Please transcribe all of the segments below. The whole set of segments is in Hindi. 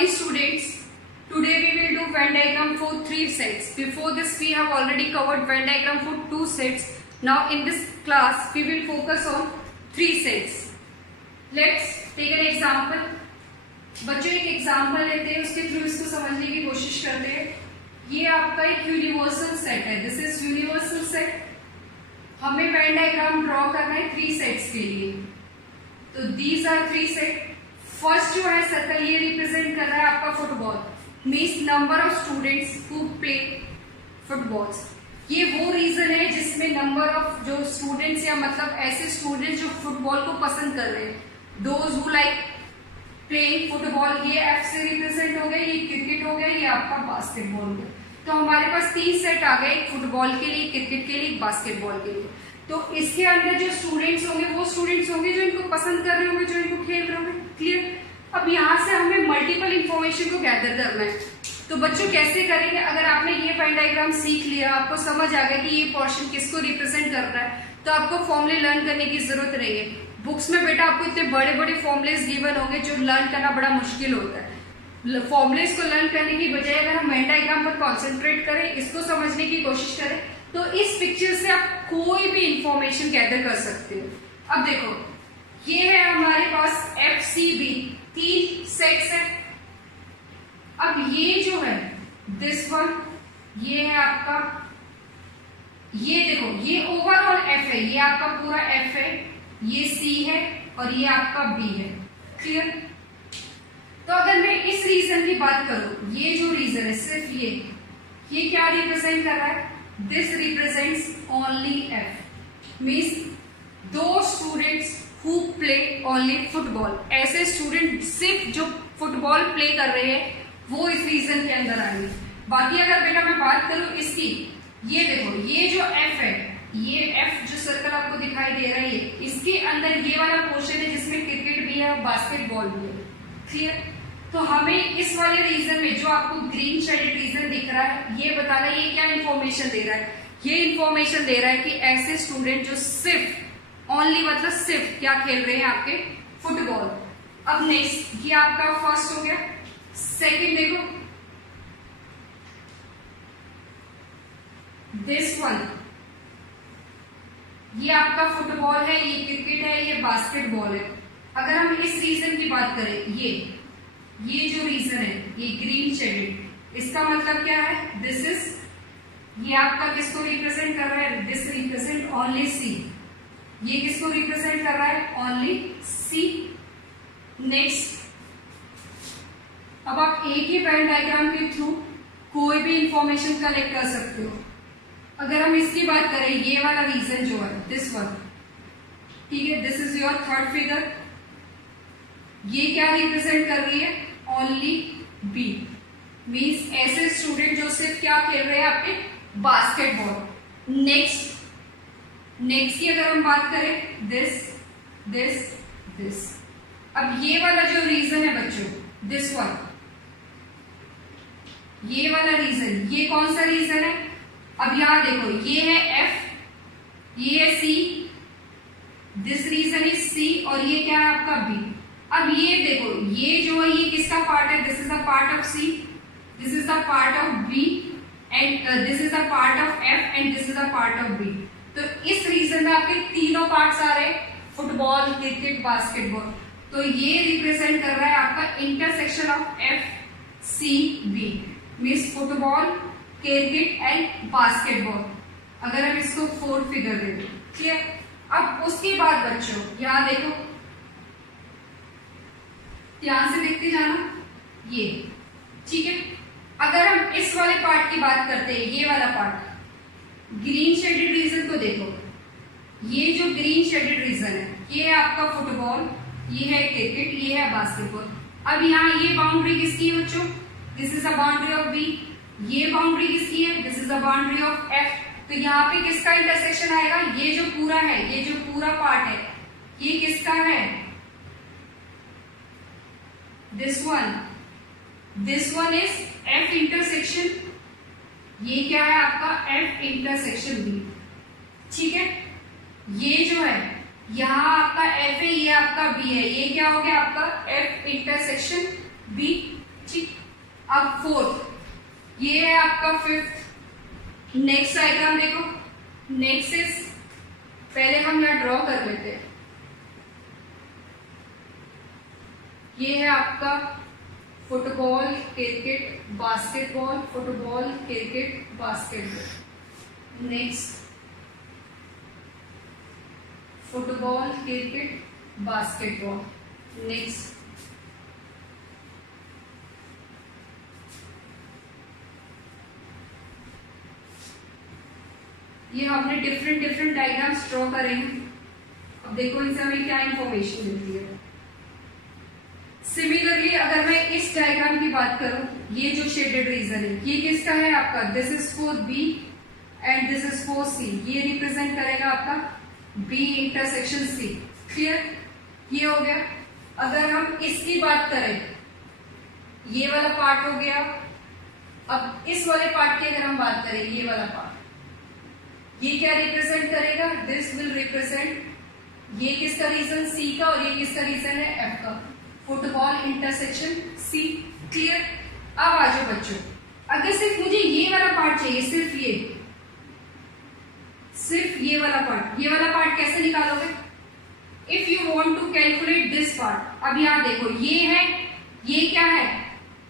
morning students. Today we will do Venn diagram for 3 sets. Before this we have already covered Venn diagram for 2 sets. Now in this class we will focus on 3 sets. Let's take an example. बच्चों एक एग्जाम्पल लेते हैं, उसके थ्रू इसको समझने की कोशिश करते हैं. ये आपका एक यूनिवर्सल सेट है. This is universal set. हमें वेन डायग्राम ड्रॉ करना है 3 सेट्स के लिए. तो दीज आर 3 सेट. फर्स्ट जो है सर्कल ये रिप्रेजेंट कर रहा है आपका football. Means number of students who play footballs. ये वो रीजन है जिसमें नंबर ऑफ जो स्टूडेंट्स या मतलब ऐसे स्टूडेंट्स जो फुटबॉल को पसंद कर रहे हैं, those who like playing football. ये एफ से रिप्रेजेंट हो गया, ये क्रिकेट हो गया, ये आपका बास्केटबॉल हो गया. तो हमारे पास 3 सेट आ गए, एक फुटबॉल के लिए, क्रिकेट के लिए, बास्केटबॉल के लिए. तो इसके अंदर जो स्टूडेंट्स होंगे वो स्टूडेंट्स होंगे जो इनको पसंद कर रहे होंगे, जो इनको खेल रहे होंगे. क्लियर. अब यहाँ से हमें मल्टीपल इंफॉर्मेशन को गैदर करना है. तो बच्चों कैसे करेंगे? अगर आपने ये वेन डायग्राम सीख लिया, आपको समझ आ गया कि ये पोर्शन किसको रिप्रेजेंट कर रहा है, तो आपको फॉर्मूले लर्न करने की जरूरत नहीं है. बुक्स में बेटा आपको इतने बड़े बड़े फॉर्मुलेस गिवन होंगे जो लर्न करना बड़ा मुश्किल होता है. फॉर्मुलेस को लर्न करने की बजाय अगर हम वेन डायग्राम पर कॉन्सेंट्रेट करें, इसको समझने की कोशिश करें, तो इस पिक्चर से आप कोई भी इंफॉर्मेशन गैदर कर सकते हो. अब देखो ये है हमारे पास FCB 3 सेट्स है. अब ये जो है दिस वन, ये है आपका, ये देखो ये ओवरऑल F है, ये आपका पूरा F है, ये C है और ये आपका B है. क्लियर. तो अगर मैं इस रीजन की बात करूं, ये जो रीजन है सिर्फ ये क्या रिप्रेजेंट कर रहा है? This represents only F. Means दो students who play only football. ऐसे स्टूडेंट सिर्फ जो फुटबॉल प्ले कर रहे हैं वो इस रीजन के अंदर आएंगे. बाकी अगर बेटा मैं बात करूं इसकी, ये देखो ये जो F है, ये F जो सर्कल आपको दिखाई दे रहा है, इसके अंदर ये वाला पोर्शन है जिसमें क्रिकेट भी है और बास्केटबॉल भी है. क्लियर. तो हमें इस वाले रीजन में जो आपको ग्रीन शेडेड रीजन दिख रहा है, ये बताना ये क्या इंफॉर्मेशन दे रहा है. ये इंफॉर्मेशन दे रहा है कि ऐसे स्टूडेंट जो सिर्फ ओनली मतलब सिर्फ क्या खेल रहे हैं आपके फुटबॉल. अब नेक्स्ट ये आपका फर्स्ट हो गया. सेकंड देखो दिस वन, ये आपका फुटबॉल है, ये क्रिकेट है, ये बास्केटबॉल है. अगर हम इस रीजन की बात करें, ये जो रीजन है ये ग्रीन शेडेड, इसका मतलब क्या है? दिस इज, ये आपका किसको रिप्रेजेंट कर रहा है? This represent only C. ये किसको रिप्रेजेंट कर रहा है? Only C. नेक्स्ट, अब आप एक ही वेन डायग्राम के थ्रू कोई भी इंफॉर्मेशन कलेक्ट कर सकते हो. अगर हम इसकी बात करें, ये वाला रीजन जो है दिस वन, ठीक है, this is your third figure. ये क्या रिप्रेजेंट कर रही है? Only B. मीन्स ऐसे स्टूडेंट जो सिर्फ क्या खेल रहे हैं आपके बास्केटबॉल. नेक्स्ट की अगर हम बात करें, दिस. अब ये वाला जो रीजन है बच्चों, दिस वन, ये वाला रीजन, ये कौन सा रीजन है? अब यहां देखो ये है F, ये है C, this region is C और ये क्या है आपका B. अब ये देखो ये जो है ये किसका पार्ट है? This is the part of C, this is the part of B and this is the part of F and this is the part of B. तो इस रीजन में आपके तीनों पार्ट्स आ रहे, फुटबॉल, क्रिकेट, बास्केटबॉल. तो ये रिप्रेजेंट कर रहा है आपका intersection of FCB. Means football, cricket and basketball. अगर हम इसको 4th फिगर दे दें. क्लियर. अब उसके बाद बच्चों यहां देखो, ध्यान से देखते जाना, ये ठीक है. अगर हम इस वाले पार्ट की बात करते हैं, ये वाला पार्ट, ग्रीन शेडेड रीजन को देखो. ये जो ग्रीन शेडेड रीजन है ये है आपका फुटबॉल, ये है क्रिकेट, ये है बास्केटबॉल. अब यहाँ ये बाउंड्री किसकी है बच्चों? This is the boundary of B. ये बाउंड्री किसकी है? This is the boundary of F. तो यहाँ पे किसका इंटरसेक्शन आएगा? ये जो पूरा है, ये जो पूरा पार्ट है, ये किसका है? This one is F intersection. ये क्या है आपका? F intersection B. ठीक है. ये जो है यहाँ आपका F है, ये आपका B है. ये क्या हो गया आपका? F intersection B. ठीक अब फोर्थ, ये है आपका फिफ्थ। नेक्स्ट डायग्राम देखो, नेक्स्ट इज, पहले हम यहाँ ड्रॉ कर लेते हैं। ये है आपका football, cricket, basketball, football, cricket, basketball. Next football, cricket, basketball. Next ये हमने डिफरेंट डिफरेंट डायग्राम्स ड्रॉ करे हैं। अब देखो इनसे हमें क्या इंफॉर्मेशन मिलती है। सिमिलरली अगर मैं इस डायग्राम की बात करूं, ये जो शेडेड रीजन है ये किसका है आपका, this is for B and this is for C. ये रिप्रेजेंट करेगा आपका बी इंटरसेक्शन सी। क्लियर, ये हो गया। अगर हम इसकी बात करें, ये वाला पार्ट हो गया। अब इस वाले पार्ट की अगर हम बात करें, ये वाला पार्ट, ये क्या रिप्रेजेंट करेगा, दिस विल रिप्रेजेंट, ये किसका रीजन, सी का, और ये किसका रीजन है, एफ का। Football intersection C. क्लियर। अब आ जाओ बच्चों, अगर सिर्फ मुझे ये वाला पार्ट चाहिए, सिर्फ ये वाला पार्ट, ये वाला पार्ट कैसे निकालोगे, if you want to calculate this part. अब यहां देखो, ये है, ये क्या है,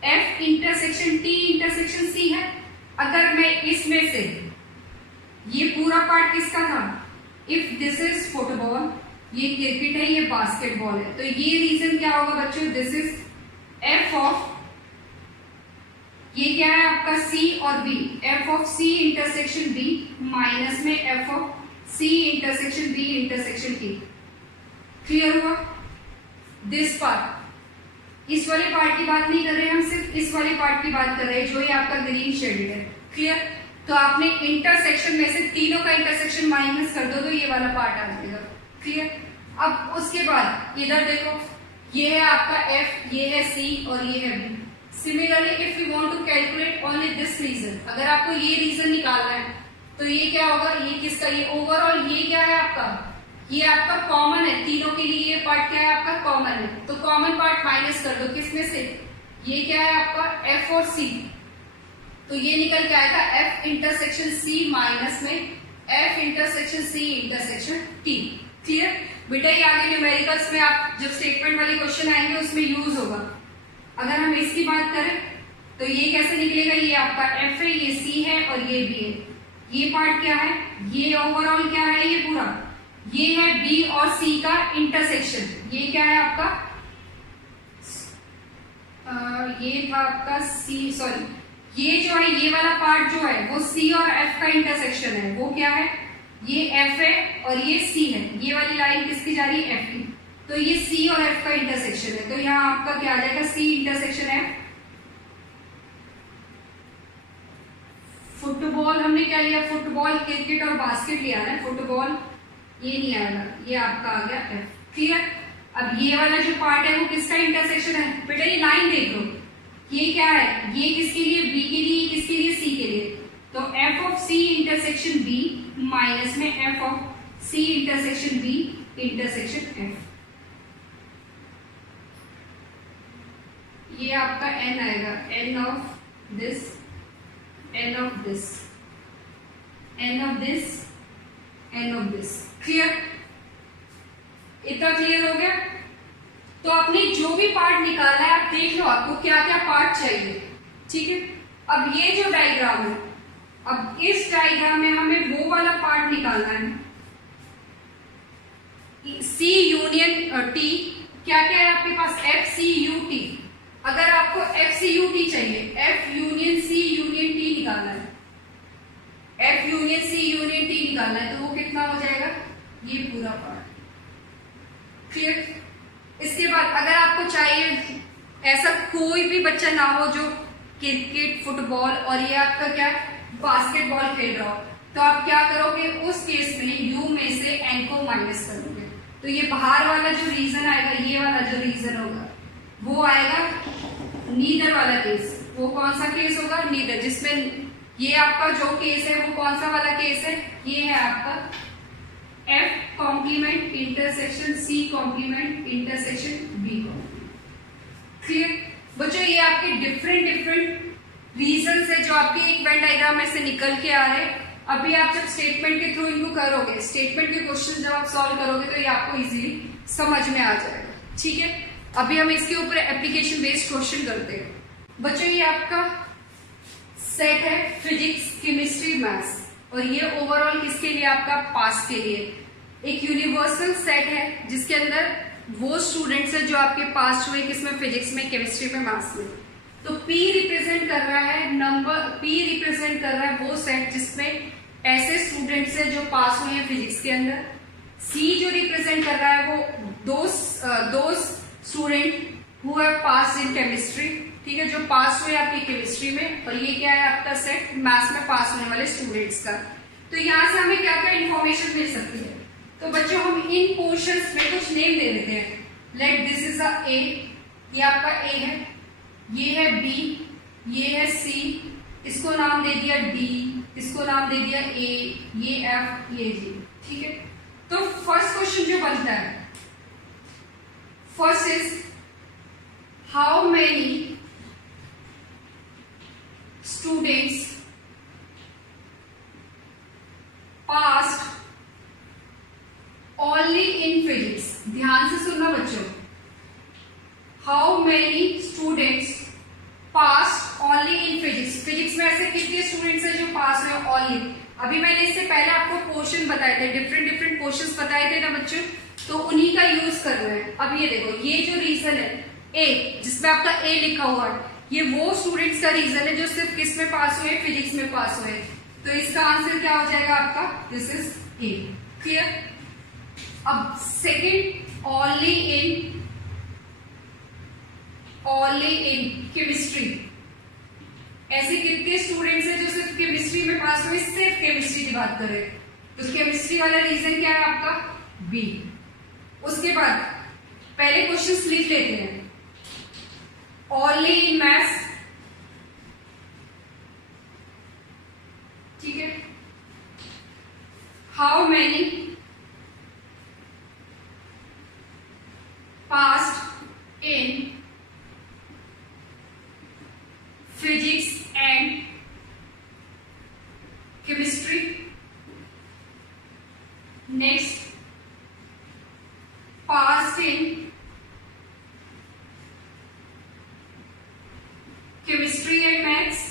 F intersection T intersection C है। अगर मैं इसमें से, ये पूरा पार्ट किसका था, इफ दिस इज फुटबॉल, ये क्रिकेट है, ये बास्केटबॉल है, तो ये रीजन क्या होगा बच्चों, दिस इज एफ ऑफ, ये क्या है आपका सी और B, F of C intersection B minus में F of C intersection B intersection T. Clear हुआ। दिस पार्ट, इस वाले पार्ट की बात नहीं कर रहे हम, सिर्फ इस वाले पार्ट की बात कर रहे हैं जो ये आपका ग्रीन शेडेड है। क्लियर। तो आपने इंटरसेक्शन में से तीनों का इंटरसेक्शन माइनस कर दो तो ये वाला पार्ट आ जाएगा। क्लियर। अब उसके बाद इधर देखो, ये है आपका एफ, ये है सी और ये है B. Similarly if you want to calculate only this region, अगर आपको ये रीजन निकालना है तो ये क्या होगा, ये किसका, ये ओवरऑल, ये क्या है आपका, ये आपका कॉमन है, तीनों के लिए ये पार्ट क्या है आपका कॉमन है, तो कॉमन पार्ट माइनस कर दो किसमें से, ये क्या है आपका एफ और सी, तो ये निकल के आएगा एफ इंटरसेक्शन सी माइनस में F intersection C intersection T. Clear. बेटा ये आगे न्यूमेरिकल्स में आप जब स्टेटमेंट वाले क्वेश्चन आएंगे उसमें यूज होगा। अगर हम इसकी बात करें तो ये कैसे निकलेगा, ये आपका एफ है, ये सी है और ये बी है। ये पार्ट क्या है, ये ओवरऑल क्या है, ये पूरा, ये है बी और सी का इंटरसेक्शन। ये क्या है आपका, ये था आपका सी, सॉरी, ये जो है, ये वाला पार्ट जो है वो सी और एफ का इंटरसेक्शन है, वो क्या है, ये एफ है और ये सी है। ये वाली लाइन किसकी जा रही है, एफ की, तो ये सी और एफ का इंटरसेक्शन है, तो यहाँ आपका क्या आ जाएगा, सी इंटरसेक्शन एफ। फुटबॉल हमने क्या लिया, फुटबॉल, क्रिकेट और बास्केट लिया है, फुटबॉल ये नहीं आएगा, ये आपका आ गया एफ। क्लियर। अब ये वाला जो पार्ट है वो किसका इंटरसेक्शन है, बेटा ये लाइन देख लो, ये क्या है, ये किसके लिए, बी के लिए, किसके लिए, सी के लिए, तो F of C intersection B minus में F of C intersection B intersection F. ये आपका एन आएगा, N of this, N of this, N of this, N of this. Clear. इतना क्लियर हो गया। तो आपने जो भी पार्ट निकाला है आप देख लो आपको क्या क्या पार्ट चाहिए। ठीक है। अब ये जो डायग्राम है, अब इस डायग्राम में हमें वो वाला पार्ट निकालना है, सी यूनियन टी। क्या क्या है आपके पास, एफ सी यू टी। अगर आपको एफ सी यू टी चाहिए, F union C union T निकालना है, F union C union T निकालना है, तो वो कितना हो जाएगा, ये पूरा पार्ट। क्लियर। इसके बाद अगर आपको चाहिए, ऐसा कोई भी बच्चा ना हो जो क्रिकेट, फुटबॉल और ये आपका क्या बास्केटबॉल खेल रहा हो, तो आप क्या करोगे, उस केस में यू में से एन को माइनस करोगे, तो ये बाहर वाला जो रीजन आएगा, ये वाला जो रीजन होगा वो आएगा नीदर वाला केस। वो कौन सा केस होगा, नीदर, जिसमें ये आपका जो केस है वो कौन सा वाला केस है, ये है आपका F complement intersection C complement intersection B complement. Clear. बच्चों ये आपके डिफरेंट रीजंस है जो आपके एक वेन डायग्राम में से निकल के आ रहे हैं। अभी आप जब स्टेटमेंट के थ्रू इनको करोगे, स्टेटमेंट के क्वेश्चन जब आप सॉल्व करोगे तो ये आपको इजीली समझ में आ जाएगा। ठीक है, अभी हम इसके ऊपर एप्लीकेशन बेस्ड क्वेश्चन करते हैं। बच्चों ये आपका सेट है फिजिक्स, केमिस्ट्री, मैथ्स, और ये ओवरऑल किसके लिए, आपका पास के लिए एक यूनिवर्सल सेट है जिसके अंदर वो स्टूडेंट्स है जो आपके पास हुए किसमें, फिजिक्स में, केमिस्ट्री में, मैथ्स में। तो P रिप्रेजेंट कर रहा है नंबर, P रिप्रेजेंट कर रहा है वो सेट जिसमें ऐसे स्टूडेंट्स है जो पास हुए हैं फिजिक्स के अंदर। C जो रिप्रेजेंट कर रहा है वो दो student who have pass in chemistry, ठीक है, जो पास हुए आपकी केमिस्ट्री में, और ये क्या है आपका सेट मैथ्स में पास होने वाले स्टूडेंट्स का। तो यहाँ से हमें क्या क्या इन्फॉर्मेशन मिल सकती है। तो बच्चों हम इन पोर्शंस में कुछ नेम दे देते हैं। लेट दिस इज अ ए, ये आपका ए है, ये है बी, ये है सी, इसको नाम दे दिया डी, इसको नाम दे दिया ए, ये एफ, ये जी। ठीक है, तो फर्स्ट क्वेश्चन जो बनता है, first is how many students passed only in physics. ध्यान से सुनना बच्चों, how many students pass only in physics. Physics में ऐसे कितने स्टूडेंट्स हैं जो पास हुए ओनली। अभी मैंने इससे पहले आपको पोर्शन बताए थे, डिफरेंट पोर्शंस बताए थे ना बच्चों, तो उन्हीं का यूज कर रहे हैं। अब ये देखो, ये जो रीजन है ए, जिसमें आपका ए लिखा हुआ है, ये वो स्टूडेंट्स का रीजन है जो सिर्फ किस में पास हुए, फिजिक्स में पास हुए। तो इसका आंसर क्या हो जाएगा आपका, दिस इज ए। क्लियर। अब सेकेंड, ओनली इन केमिस्ट्री। ऐसे कितने स्टूडेंट्स हैं जो सिर्फ केमिस्ट्री में पास हुए, सिर्फ केमिस्ट्री की बात करें, तो केमिस्ट्री वाला रीजन क्या है आपका, बी। उसके बाद पहले क्वेश्चंस लिख लेते हैं। ओनली इन मैथ्स, ठीक है, how many passed in physics and chemistry. Next, passed in chemistry and maths.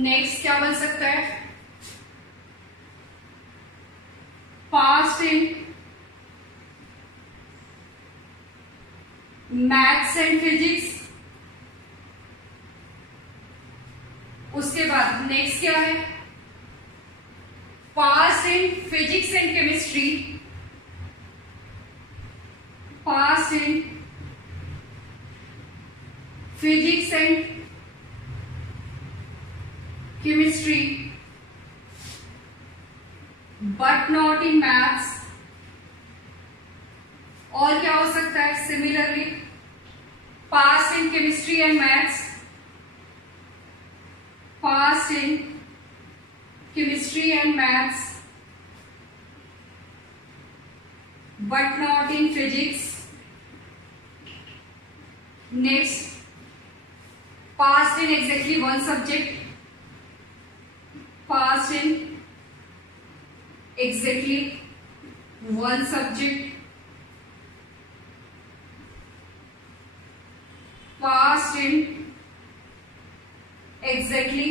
Next क्या बन सकता है, passed in maths and physics. उसके बाद नेक्स्ट क्या है, pass in physics and chemistry, pass in physics and chemistry but not in maths. और क्या हो सकता है, similarly pass in chemistry and maths, pass in chemistry and maths but not in physics. Next, pass in exactly one subject, pass in exactly one subject, passed in exactly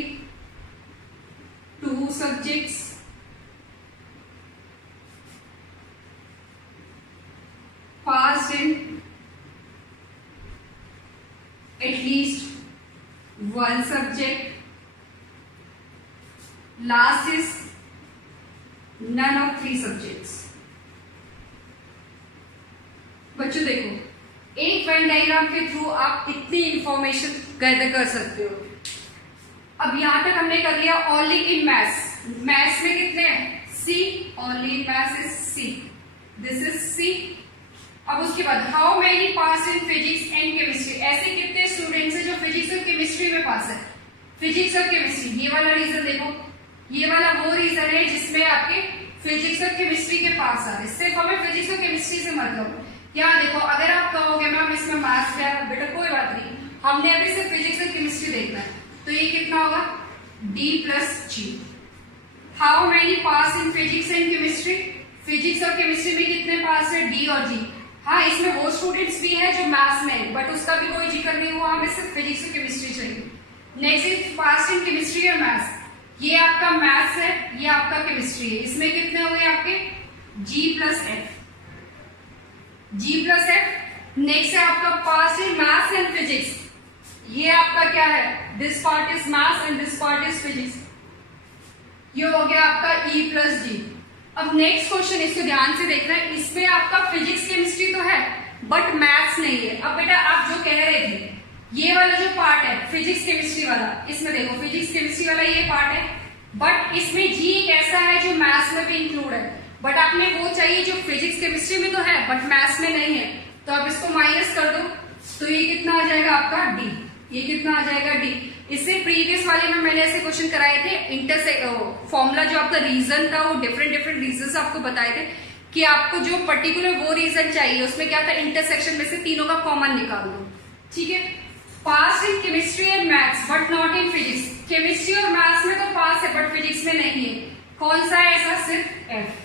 two subjects, passed in at least one subject, last is none of three subjects। बच्चों देखो, एक वेन डायग्राम के थ्रू आप इतनी इंफॉर्मेशन गैदर कर सकते हो। अब यहां तक हमने कर लिया ओनली इन मैथ्स। मैथ्स में कितने हैं, C, only in maths is C, this is C. अब उसके बाद how many pass in physics and chemistry. ऐसे कितने स्टूडेंट्स हैं जो फिजिक्स और केमिस्ट्री में पास है, फिजिक्स और केमिस्ट्री। ये वाला रीजन देखो, ये वाला वो रीजन है जिसमें आपके फिजिक्स और केमिस्ट्री के पास आ रहे। सिर्फ हमें फिजिक्स और केमिस्ट्री से मतलब, क्या देखो, अगर आप कहोगे मैम इसमें मैथ्स क्या है, बेटा कोई बात नहीं, हमने अभी सिर्फ फिजिक्स और केमिस्ट्री देखना है, तो ये कितना होगा D plus G। How many pass in physics and chemistry, physics और केमिस्ट्री में कितने पास है, D और G। हाँ, इसमें वो स्टूडेंट्स भी है जो मैथ्स में है, बट उसका भी कोई जिक्र नहीं हुआ, हमें सिर्फ फिजिक्स और केमिस्ट्री चाहिए। Next is pass in chemistry और मैथ्स, ये आपका मैथ्स है, ये आपका केमिस्ट्री है, इसमें कितने हुए आपके G plus F, G plus F। Next है आपका पास इन मैथ्स एंड फिजिक्स, ये आपका क्या है, this part is maths and this part is physics, ये हो गया आपका E प्लस G। अब नेक्स्ट क्वेश्चन, इसको ध्यान से देखना है, इसमें आपका फिजिक्स केमिस्ट्री तो है बट मैथ्स नहीं है। अब बेटा आप जो कह रहे थे, ये वाला जो पार्ट है फिजिक्स केमिस्ट्री वाला, इसमें देखो फिजिक्स केमिस्ट्री वाला ये पार्ट है, बट इसमें जी एक ऐसा है जो मैथ्स में भी इंक्लूड है, बट आपने वो चाहिए जो फिजिक्स केमिस्ट्री में तो है बट मैथ्स में नहीं है, तो आप इसको माइनस कर दो, तो ये कितना आ जाएगा आपका डी, ये कितना आ जाएगा डी। इससे प्रीवियस वाले में मैंने ऐसे क्वेश्चन कराए थे, फॉर्मूला जो आपका रीजन था वो डिफरेंट रीजन आपको बताए थे कि आपको जो पर्टिकुलर वो रीजन चाहिए उसमें क्या था, इंटरसेक्शन में से तीनों का कॉमन निकाल दो, ठीक है। Pass in chemistry and maths but not in physics, chemistry और मैथ्स में तो पास है बट फिजिक्स में नहीं है, कौन सा है ऐसा, सिर्फ एफ।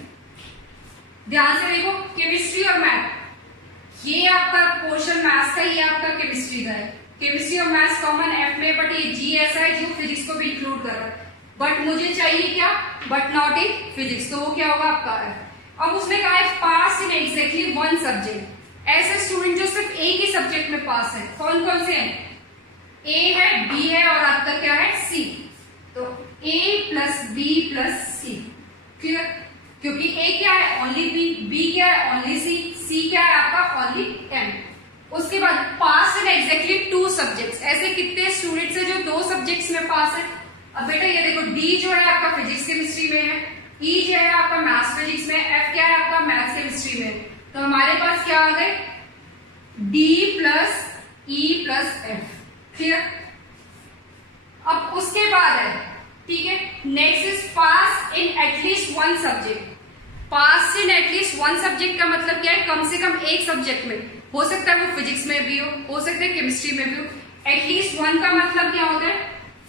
ध्यान से देखो, केमिस्ट्री और मैथ, ये आपका पोर्शन मैथ्स का, ये आपका केमिस्ट्री का है, केमिस्ट्री और मैथ्स कॉमन एफ में, बट ये जी ऐसा है जो फिजिक्स को भी इंक्लूड कर रहा है, बट मुझे चाहिए क्या, बट नॉट इन फिजिक्स, तो वो क्या होगा आपका एफ। अब उसने कहा है pass in exactly one subject, ऐसे स्टूडेंट जो सिर्फ एक ही सब्जेक्ट में पास है, कौन कौन से हैं, ए है, बी है और आपका क्या है, सी, तो ए प्लस बी प्लस सी, क्लियर, क्योंकि ए क्या है, ओनली बी, बी क्या है, ओनली सी, सी क्या है आपका, ओनली एम। उसके बाद pass in exactly two subjects, ऐसे कितने स्टूडेंट्स हैं जो दो सब्जेक्ट्स में पास है। अब बेटा ये देखो, डी जो है आपका फिजिक्स केमिस्ट्री में है, ई जो है आपका मैथ्स फिजिक्स में, एफ क्या है आपका मैथ्स केमिस्ट्री में, तो हमारे पास क्या आ गए, D plus E plus F, clear. अब उसके बाद है, ठीक है, next is pass in at least one subject. Pass in at least one subject का मतलब क्या है, कम से कम एक सब्जेक्ट में, हो सकता है वो फिजिक्स में भी हो सकता है केमिस्ट्री में भी हो, एटलीस्ट वन का मतलब क्या होता है,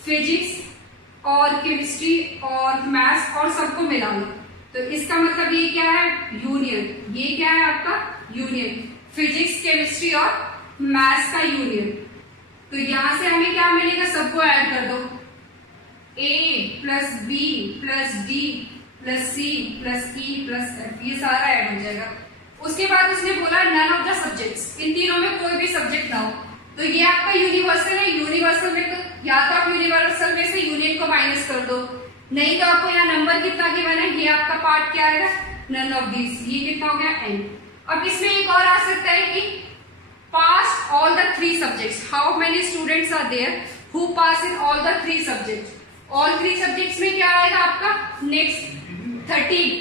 फिजिक्स और केमिस्ट्री और मैथ्स और सबको मिला लो, तो इसका मतलब ये क्या है, यूनियन, ये क्या है आपका यूनियन, फिजिक्स केमिस्ट्री और मैथ्स का यूनियन। तो यहां से हमें क्या मिलेगा, सबको ऐड कर दो, A plus B plus D plus C plus E plus F, ये सारा ऐड हो जाएगा। उसके बाद उसने बोला नन ऑफ द सब्जेक्ट्स, इन तीनों में कोई भी सब्जेक्ट ना हो, तो ये आपका यूनिवर्सल है, यूनिवर्सल में तो या तो आप यूनिवर्सल में से यूनियन को माइनस कर दो, नहीं तो आपको यहाँ नंबर कितना गिवन है, ये आपका पार्ट क्या आएगा, नन ऑफ दिस, ये कितना हो गया एन। अब इसमें एक और आ सकता है कि pass all the three subjects, how many students are there who pass in all the three subjects, all three subjects में क्या आएगा आपका, next 13,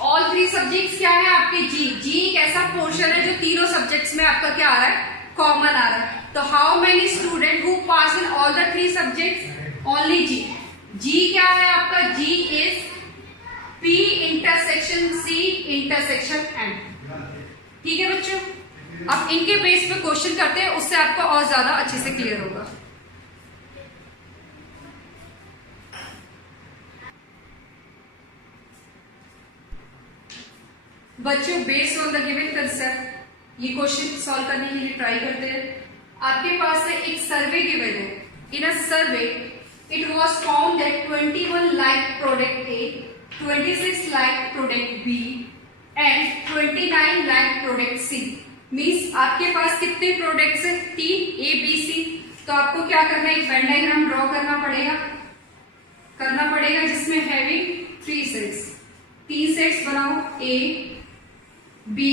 all three subjects क्या है आपके, जी एक ऐसा पोर्शन है जो तीनों सब्जेक्ट्स में आपका क्या आ रहा है, कॉमन आ रहा है, तो how many student who pass in all the three subjects, only जी क्या है आपका, जी is P intersection C intersection N, ठीक है बच्चों। अब इनके बेस पे क्वेश्चन करते हैं, उससे आपको और ज्यादा अच्छे से क्लियर होगा। बच्चों based on the given concept ये क्वेश्चन सॉल्व करने के लिए ट्राई करते हैं। आपके पास है एक सर्वे गिवन है, in a survey it was found that 21 like product A, 26 like product B and 29 like product C. Means आपके पास कितने प्रोडक्ट्स है, 3 ए बी सी, तो आपको क्या करना है, एक वेन डायग्राम ड्रॉ करना पड़ेगा जिसमें हैविंग 3 सेट्स, 3 सेट्स बनाओ, ए बी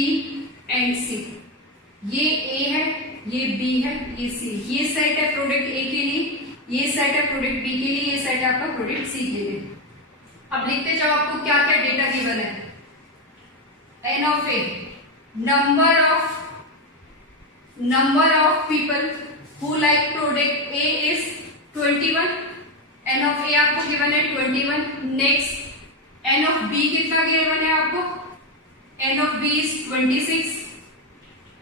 एंड सी, ये ए है, ये बी है, ये सी, ये सेट है प्रोडक्ट ए के लिए, ये सेट है प्रोडक्ट बी के लिए, ये सेट है आपका प्रोडक्ट सी के लिए। अब लिखते जाओ आपको क्या क्या डेटा गिवन है, N of A, number of people who like product A is 21, n of A आपको गिवन है 21। नेक्स्ट n of B कितना गिवन है आपको, n of B is 26,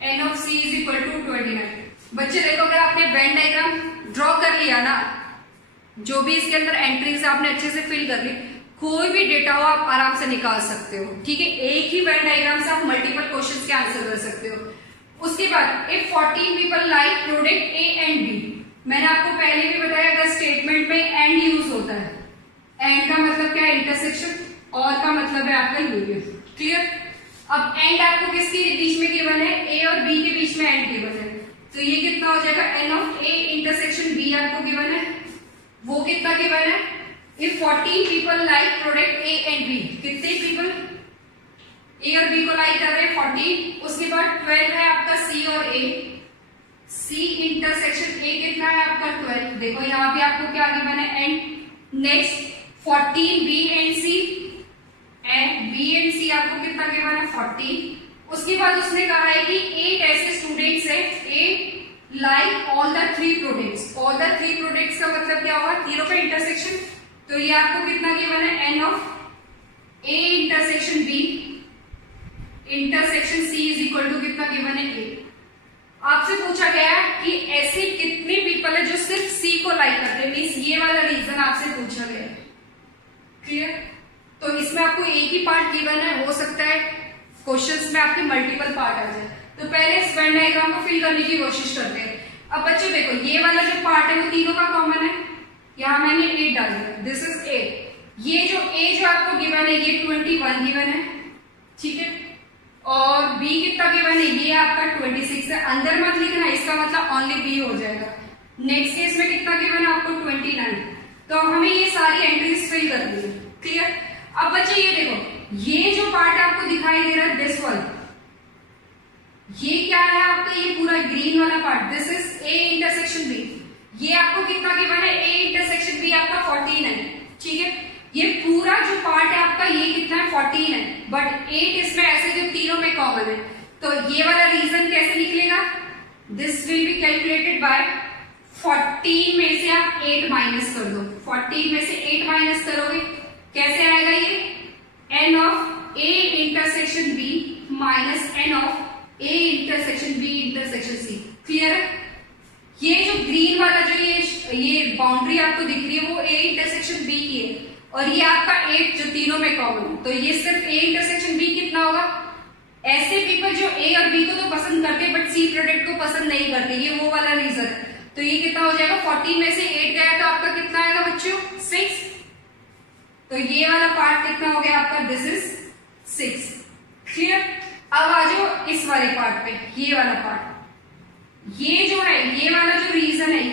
n of c is equal to 29। बच्चे देखो, अगर आपने वेन डायग्राम ड्रॉ कर लिया ना, जो भी इसके अंदर एंट्रीज आपने अच्छे से फिल कर ली, कोई भी डेटा हो आप आराम से निकाल सकते हो। ठीक है, एक ही वेन डायग्राम से आप मल्टीपल क्वेश्चंस के आंसर कर सकते हो। उसके बाद if 14 people like product A and B, मैंने आपको पहले भी बताया अगर स्टेटमेंट में एंड यूज होता है, एंड का मतलब क्या है, इंटरसेक्शन, और का मतलब है आपका यूनियन। क्लियर। अब एंड आपको किसके बीच में गिवन है, ए और बी के बीच में एंड गिवन है, तो ये कितना हो जाएगा, N of A intersection B आपको गिवन है, वो कितना गिवन है, if 14 people like product A and B, कितने पीपल ए और बी को लाइक कर रहे हैं, 14। उसके बाद 12 है आपका सी और ए, सी इंटरसेक्शन ए कितना है आपका 12। देखो यहाँ पे आपको क्या गिवन है, and next 14 B and C, and B and C आपको कितना गिवन है, 14। उसके बाद उसने कहा है कि 8 ऐसे स्टूडेंट्स है, A like all the 3 products. All the 3 products का मतलब क्या होगा, तीनों का इंटरसेक्शन, तो ये आपको कितना गिवन है, N of A intersection B intersection C is equal to कितना गिवन है, ए। आपसे पूछा गया कि ऐसे कितने पीपल है जो सिर्फ सी को लाइक करते हैं, मीन्स ये वाला रीजन आपसे पूछा गया है। क्लियर। तो इसमें आपको एक ही पार्ट गिवन है, हो सकता है क्वेश्चंस में आपके मल्टीपल पार्ट आ जाए, तो पहले इस वेन डायग्राम को फिल करने की कोशिश करते हैं। अब बच्चे देखो, ये वाला जो पार्ट है वो तीनों का कॉमन है, यहाँ मैंने 8 डाल दिया, दिस इज 8। ये जो ए जो आपको गिवन है ये 21 गिवन है, ठीक है, और बी कितना गिवन है, ये आपका 26 है, अंदर मत लिखना, इसका मतलब ओनली बी हो जाएगा। नेक्स्ट केस में कितना गिवन है आपको 29। तो अब हमें ये सारी एंट्रीज फिल करनी है। क्लियर। अब बच्चे ये देखो, ये जो पार्ट आपको दिखाई दे रहा है दिस वन, ये क्या है आपका, ये पूरा ग्रीन वाला part, this is A intersection B, ये आपको कितना गिवन है, ए इंटरसेक्शन बी आपका 14 है। ठीक है, ये पूरा जो पार्ट है आपका ये कितना है, 14 है, बट 8 इसमें ऐसे जो तीनों में कॉमन है, तो ये वाला रीजन कैसे निकलेगा, this will be calculated by 14 में से आप 8 माइनस कर दो, 14 में से 8 माइनस करोगे, कैसे आएगा ये, N of A intersection B minus N of A intersection B intersection C. Clear है। ये जो ग्रीन वाला जो ये बाउंड्री आपको दिख रही है वो ए इंटरसेक्शन बी की है, और ये आपका 8 जो तीनों में कॉमन है, तो ये सिर्फ ए इंटरसेक्शन बी कितना होगा, ऐसे पीपल जो ए और बी को तो पसंद करते हैं बट सी प्रोडक्ट को पसंद नहीं करते, ये वो वाला रीजन है। तो ये कितना हो जाएगा, 14 में से 8 गया तो आपका कितना आएगा बच्चों, 6। तो ये वाला पार्ट कितना हो गया आपका, दिस इज 6। क्लियर। अब आ जाओ इस वाले पार्ट पे, ये वाला पार्ट, ये जो है ये वाला जो रीजन है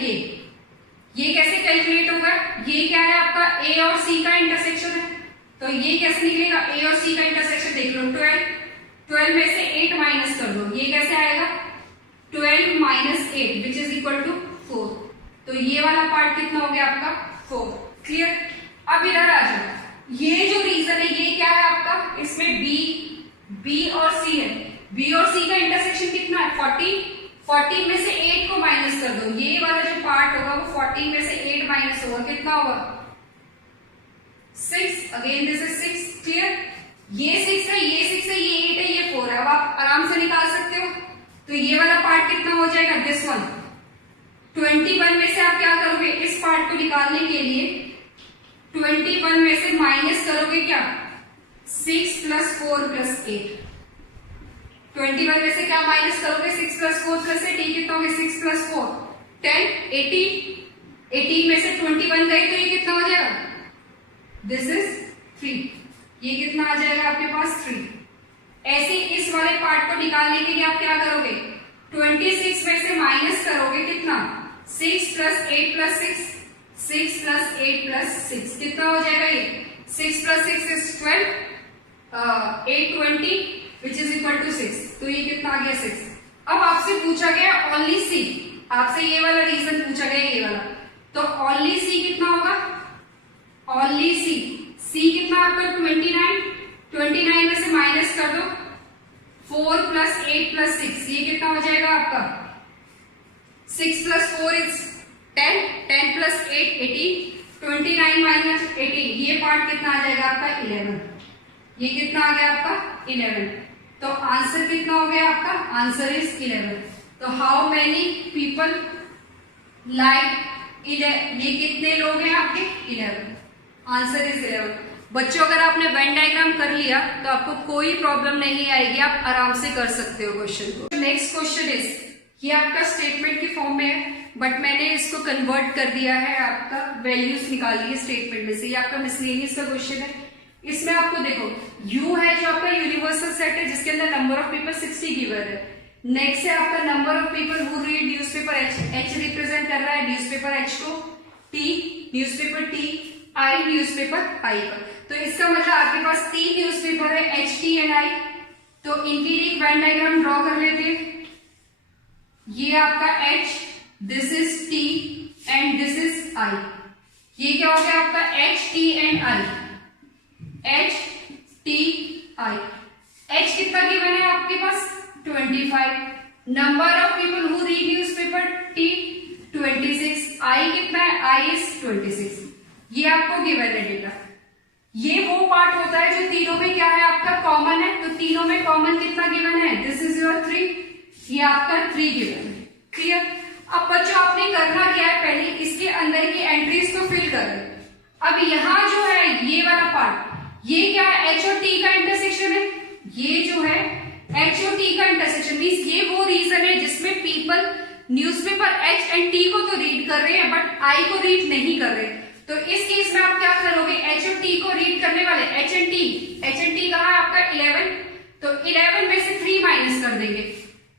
ये कैसे कैलकुलेट होगा, ये क्या है आपका ए और सी का इंटरसेक्शन है, तो ये कैसे निकलेगा, ए और सी का इंटरसेक्शन देख लो, 12 में से 8 माइनस कर दो, ये कैसे आएगा, 12 minus 8 which is equal to 4। तो ये वाला पार्ट कितना हो गया आपका, 4। क्लियर। अब इधर आ जाओ, ये जो रीजन है ये क्या है आपका, इसमें बी और सी है, बी और सी का इंटरसेक्शन कितना है, 14 में से 8 को माइनस कर दो, ये वाला जो पार्ट होगा वो 14 में से 8 माइनस होगा, कितना होगा, 6। Again this is 6। क्लियर। ये 6 है, ये 6 है, ये 8 है, ये 4 है, अब आप आराम से निकाल सकते हो। तो ये वाला पार्ट कितना हो जाएगा, दिस वन, 21 में से आप क्या करोगे, इस पार्ट को निकालने के लिए 21 में से माइनस करोगे क्या, 6 प्लस 4 प्लस 8। 21 में से क्या माइनस करोगे, 6 प्लस 4 प्लस 8, ये कितना हो गया, 6 प्लस 4 10, 18 में से 21 गए तो ये कितना हो जाएगा, दिस इज 3, ये कितना आ जाएगा आपके पास 3। ऐसे इस वाले पार्ट को निकालने के लिए आप क्या करोगे, 26 में से माइनस करोगे कितना, 6 प्लस 8 प्लस 6 प्लस 8 प्लस 6 कितना हो जाएगा, ये 6 plus 6 is 12, 8 20 which is equal to 6, तो ये कितना आ गया 6। अब आपसे पूछा गया ओनली सी, आपसे ये वाला रीजन पूछा गया ये वाला, तो ओनली सी कितना होगा, ओनली सी कितना आपका 29 में से माइनस कर दो 4 प्लस 8 प्लस 6, ये कितना हो जाएगा आपका 6 प्लस 4 इज 10 प्लस 8 18, 29 माइनस 18, ये पार्ट कितना आ जाएगा आपका 11, ये कितना आ गया आपका 11। तो आंसर कितना हो गया आपका? Answer is 11। तो हाउ मेनी पीपल लाइक 11, ये कितने लोग हैं आपके? 11। Answer is 11। बच्चों अगर आपने वेन डायग्राम कर लिया तो आपको कोई प्रॉब्लम नहीं आएगी, आप आराम से कर सकते हो क्वेश्चन को। नेक्स्ट क्वेश्चन इज, ये आपका स्टेटमेंट की फॉर्म में है बट मैंने इसको कन्वर्ट कर दिया है, आपका वैल्यूज निकाल ली है स्टेटमेंट में से। ये आपका मिसलेनियस का क्वेश्चन है। इसमें आपको देखो यू है जो आपका यूनिवर्सल सेट है जिसके अंदर नंबर ऑफ पीपल 60 गिवन है। नेक्स्ट है आपका number of people who read newspaper H, H represent कर रहा है न्यूज़पेपर एच को, टी न्यूज़पेपर टी, आई न्यूज़पेपर आई का। तो इसका मतलब आपके पास 3 न्यूज़पेपर है एच टी एंड आई। तो इनकी एक वेन डायग्राम ड्रॉ कर लेते हैं। ये आपका H, this is T and this is I. ये क्या हो गया आपका? H T and I, H T I. H कितना गिवन है आपके पास? 25। Number of people who read newspaper T 26। आई कितना है? I is 26। ये आपको गिवन है डेटा। ये वो पार्ट होता है जो तीनों में क्या है आपका? कॉमन है। तो तीनों में कॉमन कितना गिवन है? दिस इज योर 3, ये आपका 3 गिवन है। क्लियर? अब बच्चों आपने करना क्या है, पहले इसके अंदर की एंट्रीज को फिल कर दे। अब यहाँ जो है ये वाला पार्ट, ये क्या है? एच और टी का इंटरसेक्शन है। ये जो है एच और टी का इंटरसेक्शन मीन्स ये वो रीजन है जिसमें people newspaper H and T को तो रीड कर रहे हैं बट आई को रीड नहीं कर रहे। तो इस केस में आप क्या करोगे? एच और टी को रीड करने वाले एच एंड टी कहा है आपका 11। तो 11 में से 3 माइनस कर देंगे।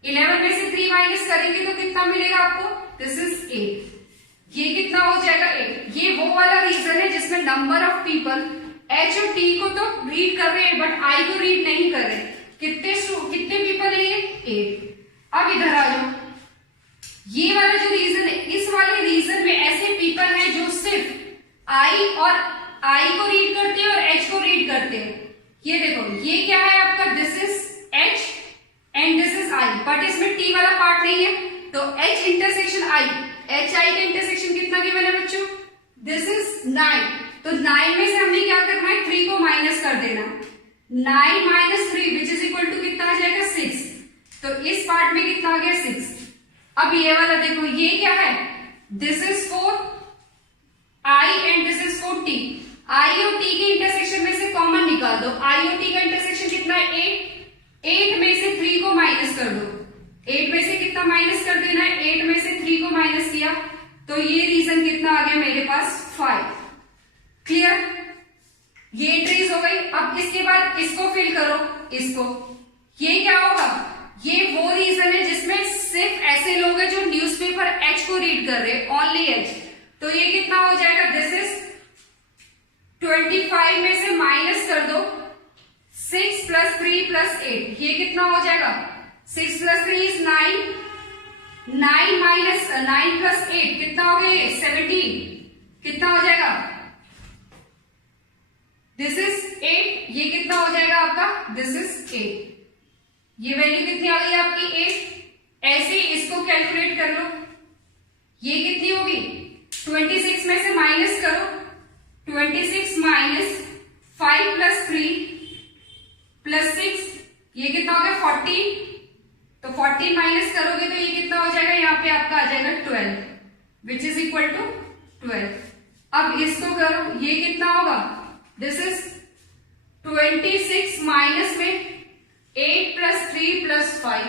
11 में से 3 माइनस करेंगे तो कितना मिलेगा आपको? This is 8। ये कितना हो जाएगा? 8। ये वो वाला रीजन है जिसमें नंबर ऑफ पीपल एच और टी को तो रीड कर रहे हैं बट आई को रीड नहीं कर रहे। कितने पीपल है ये? 8। अब इधर आ जाओ। ये वाला जो रीजन है, इस वाले रीजन में ऐसे पीपल हैं जो सिर्फ आई को रीड करते हैं और एच को रीड करते हैं। ये देखो ये क्या है आपका? This is H and this is I but इसमें टी वाला पार्ट नहीं है। तो H intersection I, H I का इंटरसेक्शन कितना गिवन है बच्चों? This is 9। तो 9 में से हमने क्या करना है? 3 को माइनस कर देना। 9 minus 3 which is equal to कितना आ जाएगा? 6। तो इस पार्ट में कितना आ गया? 6। अब ये वाला देखो ये क्या है? This is 4 I and this is 4 T. I और टी के इंटरसेक्शन में से कॉमन निकाल दो। आई और टी का इंटरसेक्शन कितना है? 8। 8 में से 3 को माइनस कर दो। 8 में से कितना माइनस कर देना है? 8 में से 3 को माइनस किया तो ये रीजन कितना आ गया मेरे पास? 5। क्लियर? ये एंट्रीज हो गई। अब इसके बाद इसको फिल करो। इसको ये क्या होगा? ये वो रीजन है जिसमें सिर्फ ऐसे लोग हैं जो न्यूज़पेपर एच को रीड कर रहे हैं, ओनली एच। तो ये कितना हो जाएगा? दिस इज 25 में से माइनस कर दो 6 प्लस 3 प्लस 8। ये कितना हो जाएगा? 6 प्लस 3 इज 9। 9 माइनस 9 प्लस 8 कितना हो गया? 17। कितना हो जाएगा? This is 8। ये कितना हो जाएगा आपका? This is 8। ये वैल्यू कितनी आ गई आपकी? 8। ऐसे इसको कैलकुलेट कर लो। ये कितनी होगी? 26 में से माइनस करो। 26 माइनस 5 प्लस 3 प्लस 6 ये कितना हो गया? 14। तो 14 माइनस करोगे तो ये कितना हो जाएगा? यहाँ पे आपका आ जाएगा 12 विच इज इक्वल टू 12। अब इसको करो, ये कितना होगा? दिस इज 26 माइनस में 8 प्लस 3 प्लस 5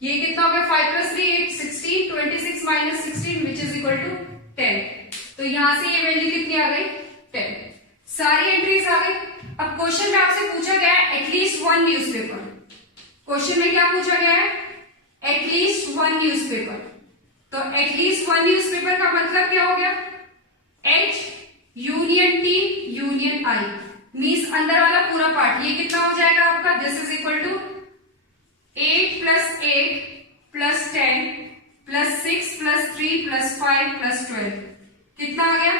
ये कितना हो गया? 5 plus 3 8 16। 26 minus 16 which is equal to 10। तो यहां से ये वैल्यू कितनी आ गई? 10। सारी एंट्रीज आ गई। अब क्वेश्चन में आपसे पूछा गया है एटलीस्ट 1 न्यूज़पेपर। क्वेश्चन में क्या पूछा गया है? At least 1 newspaper. तो एटलीस्ट 1 न्यूज़पेपर का मतलब क्या हो गया? H union T union I means अंदर वाला पूरा पार्ट। ये कितना हो जाएगा आपका? This is equal to 8 plus 8 plus 10 plus 6 plus 3 plus 5 plus 12 कितना आ गया?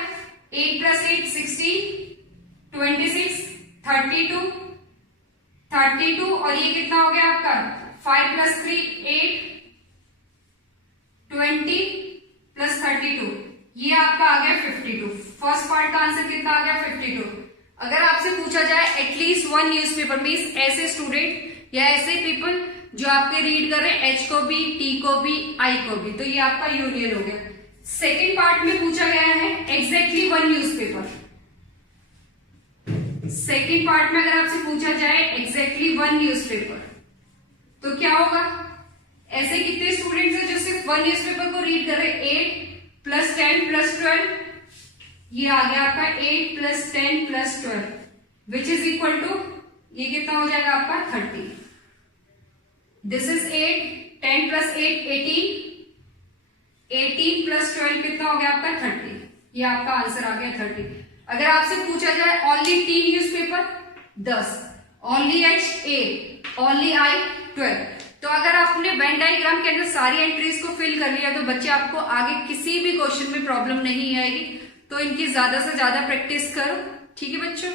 8 प्लस 8 16, 26 32 और ये कितना हो गया आपका? 5 प्लस 3 8 20 प्लस 32 ये आपका आ गया 52। फर्स्ट पार्ट का आंसर कितना आ गया? 52। अगर आपसे पूछा जाए एटलीस्ट 1 न्यूज़पेपर मीन्स ऐसे स्टूडेंट या ऐसे पीपल जो आपके रीड कर रहे हैं एच को भी, टी को भी, आई को भी, तो ये आपका यूनियन हो गया। सेकेंड पार्ट में पूछा गया है exactly one newspaper. Second part में अगर आपसे पूछा जाए एग्जैक्टली वन न्यूज़पेपर तो क्या होगा? ऐसे कितने स्टूडेंट्स हैं जो सिर्फ वन न्यूज़पेपर को रीड कर रहे हैं? 8 प्लस 10 प्लस 12, ये आ गया आपका 8 plus 10 plus 12 which is equal to, ये कितना हो जाएगा आपका 30। दिस इज 8, 10 प्लस 8 18, 18 प्लस 12 कितना हो गया आपका 30। ये आपका आंसर आ गया 30। अगर आपसे पूछा जाए only T newspaper 10, only H 8, only I 12, तो अगर आपने वेन डायग्राम के अंदर सारी एंट्रीज को फिल कर लिया तो बच्चे आपको आगे किसी भी क्वेश्चन में प्रॉब्लम नहीं आएगी। तो इनकी ज्यादा से ज्यादा प्रैक्टिस करो, ठीक है बच्चों।